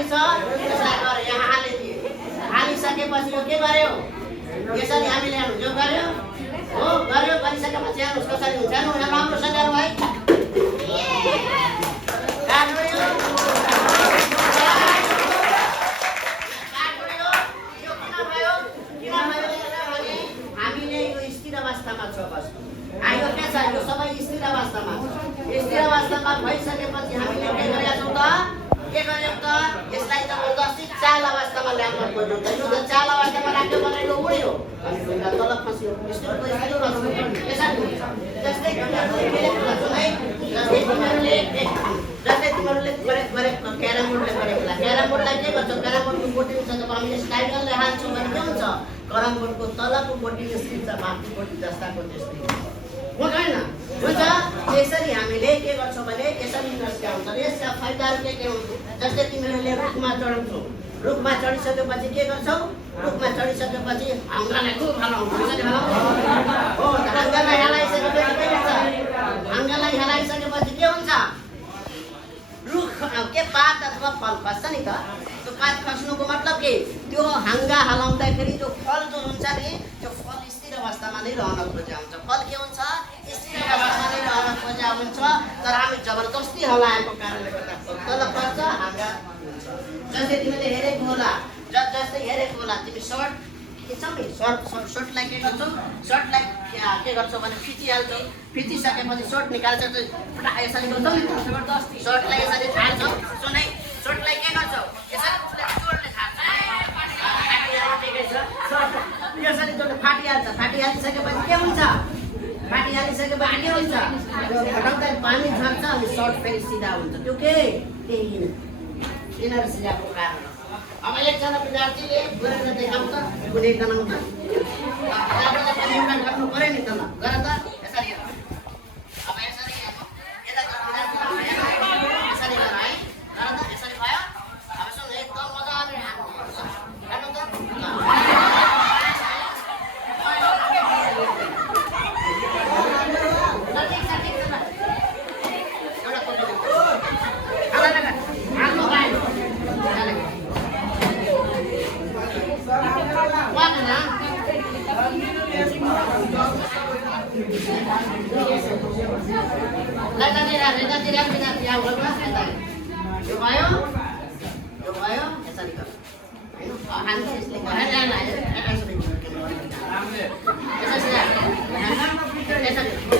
खाली छ यसलाई गरे यहाँ हालिदिए हालिसकेपछि यो के गर्यो यसरी हामीले यो गर्यो हो गर्यो गरिसकेपछि हेर्नुहोस् कसरी हुन्छ हेर्नु यहाँ राम्रोसँग हेर्नु है हामीले यो स्थिर अवस्थामा छ बस आयो के छ यो सबै स्थिर अवस्थामा भइसकेपछि हामीले के गरेका छौँ त यसलाई जबरजस्ती चाल अवस्थामा ल्याउनु पर्यो त यो त चाल अवस्थामा राख्यो भने यो उड्यो अनि ढुङ्गा तल खस्यो जस्तै तिमीहरूले क्यारम बोर्डले गरेको क्यारम बोर्डलाई के गर्छौ क्यारम बोर्डको गोटी हुन्छ जब हामीले स्टाइगरले हाल्छौँ भने के हुन्छ क्यारम बोर्डको तलको गोटी निस्किन्छ माथि गोटी जस्ताको त्यस्तै हुँदैन हुन्छ यसरी हामीले के गर्छौँ भने यसरी नस्काउँछ यसका फाइदाहरू के हुन्छ जस्तै तिमीहरूले रुखमा चढाउँछौ रुखमा चढिसकेपछि के गर्छौ रुखमा चढिसकेपछि हाँगालाई खुब हलाउँछ हो हाँगालाई हलाइसकेपछि के हुन्छ हाँगालाई हलाइसकेपछि के हुन्छ रुख के पात अथवा फल खस्छ नि त त्यो पात खस्नुको मतलब के त्यो हाँगा हलाउँदाखेरि त्यो फल जो हुन्छ नि त्यो फल स्थिर अवस्थामा नै रहन खोजा हुन्छ फल के हुन्छ स्थिर अवस्थामा नै रहन खोजा हुन्छ तर हामी जबरजस्ती हलाएको कारणले गर्दा तल पर्छ हाँगा जस्तै तिमीले हेरेको होला जस्तै हेरेको होला तिमी सर्ट के छ नि सर्टलाई के गर्छौ सर्टलाई के गर्छौ भने फिटिहाल्छौ फिटिसकेपछि सर्ट निकाल्छौ यसरी गर्छौ नि जबरजस्ती सर्टलाई यसरी छाड्छौ सुनै सर्टलाई के गर्छौ यसरी जोडले छाड्छौ यसरी जोडले फाटिहालिसकेपछि के हुन्छ फाटिहालिसकेपछि के हुन्छ घटाउँदा पानी झर्छ अनि सर्ट फेरि सिधा हुन्छ त्यो केही इनर्सियाको कारण अब एकजना विद्यार्थीले गरेर देखाउँछ कुनै गनाउँछ गर्नु पऱ्यो नि त ल गर त यसरी हेर अब यसरी यता यसरी गर है गर त यसरी भयो अब सुन एकदम मजाले हेर्नु त Yo